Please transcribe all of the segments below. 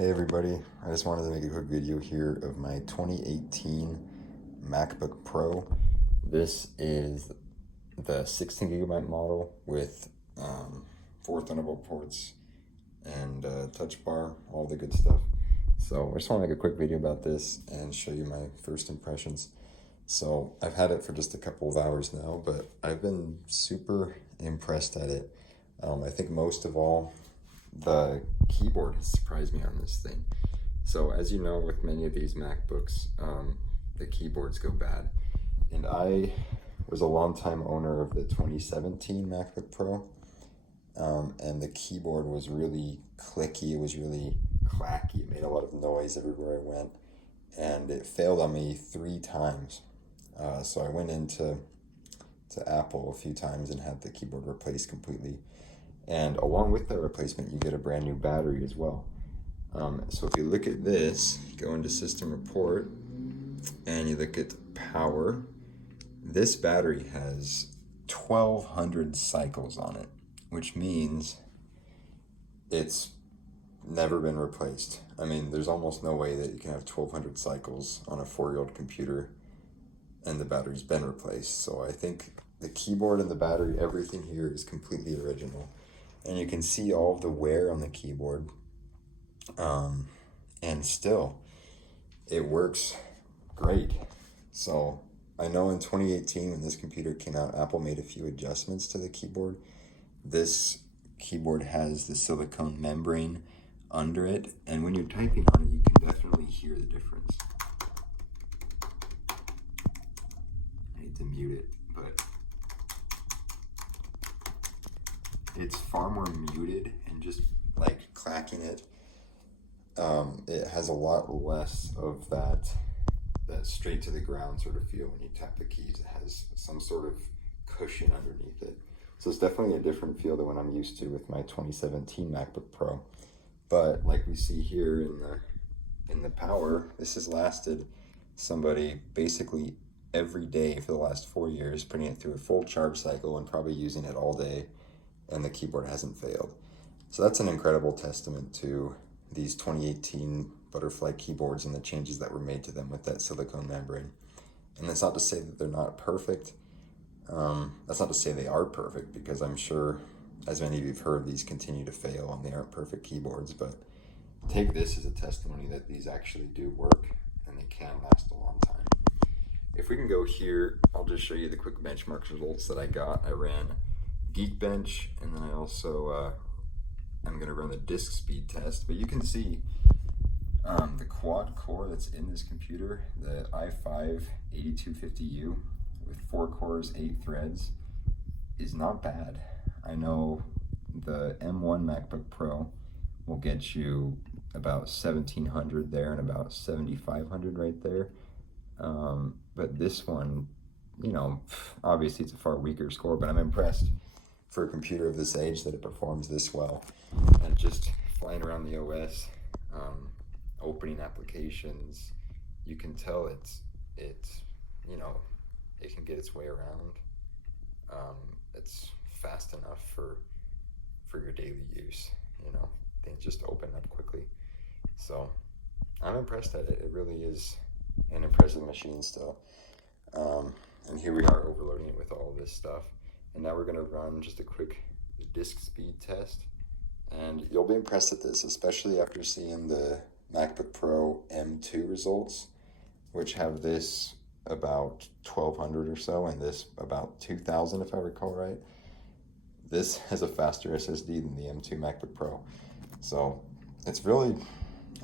Hey everybody, I just wanted to make a quick video here of my 2018 MacBook Pro. This is the 16 gigabyte model with 4 Thunderbolt ports and touch bar, all the good stuff. So I just want to make a quick video about this and show you my first impressions. So I've had it for just a couple of hours now, but I've been super impressed at it. I think most of all, the keyboard has surprised me on this thing. So as you know, with many of these MacBooks, the keyboards go bad. And I was a longtime owner of the 2017 MacBook Pro, and the keyboard was really clicky, it was really clacky, it made a lot of noise everywhere I went, and it failed on me 3 times. So I went into Apple a few times and had the keyboard replaced completely. And along with that replacement, you get a brand new battery as well. So if you look at this, you go into System Report, and you look at power. This battery has 1,200 cycles on it, which means it's never been replaced. I mean, there's almost no way that you can have 1,200 cycles on a 4-year-old computer and the battery's been replaced. So I think the keyboard and the battery, everything here is completely original. And you can see all of the wear on the keyboard, and still it works great. So I know in 2018 when this computer came out, Apple made a few adjustments to the keyboard. This keyboard has the silicone membrane under it, and when you're typing on it, you can definitely hear the difference. I need to mute it, but it's far more muted, and just like clacking it, it has a lot less of that straight to the ground sort of feel when you tap the keys. It has some sort of cushion underneath it. So it's definitely a different feel than what I'm used to with my 2017 MacBook Pro. But like we see here in the power, this has lasted somebody basically every day for the last 4 years, putting it through a full charge cycle and probably using it all day, and the keyboard hasn't failed. So that's an incredible testament to these 2018 Butterfly keyboards and the changes that were made to them with that silicone membrane. And that's not to say that they're not perfect. That's not to say they are perfect, because I'm sure, as many of you have heard, these continue to fail and they aren't perfect keyboards. But take this as a testimony that these actually do work and they can last a long time. If we can go here, I'll just show you the quick benchmark results that I got. I ran Geekbench, and then I also I'm going to run the disk speed test. But you can see the quad core that's in this computer, the i5-8250U with 4 cores, 8 threads, is not bad. I know the M1 MacBook Pro will get you about 1,700 there and about 7,500 right there. But this one, you know, obviously it's a far weaker score, but I'm impressed for a computer of this age that it performs this well. And just flying around the OS, opening applications, you can tell it's you know, it can get its way around. It's fast enough for your daily use, you know, things just open up quickly. So I'm impressed at it. It really is an impressive machine still. And here we are overloading it with all this stuff. And now we're going to run just a quick disk speed test. And you'll be impressed at this, especially after seeing the MacBook Pro M2 results, which have this about 1,200 or so, and this about 2,000 if I recall right. This has a faster SSD than the M2 MacBook Pro. So it's really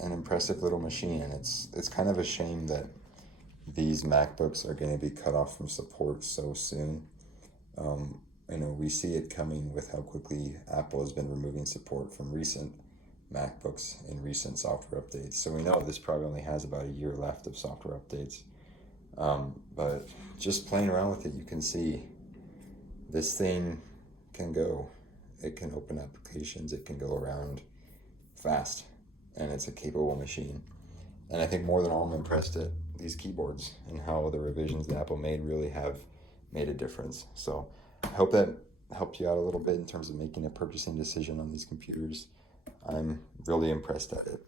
an impressive little machine, and it's kind of a shame that these MacBooks are going to be cut off from support so soon. You know, we see it coming with how quickly Apple has been removing support from recent MacBooks in recent software updates. So we know this probably only has about a year left of software updates. But just playing around with it, you can see this thing can go. It can open applications, it can go around fast, and it's a capable machine. And I think more than all, I'm impressed at these keyboards and how the revisions that Apple made really have made a difference. So I hope that helped you out a little bit in terms of making a purchasing decision on these computers. I'm really impressed at it.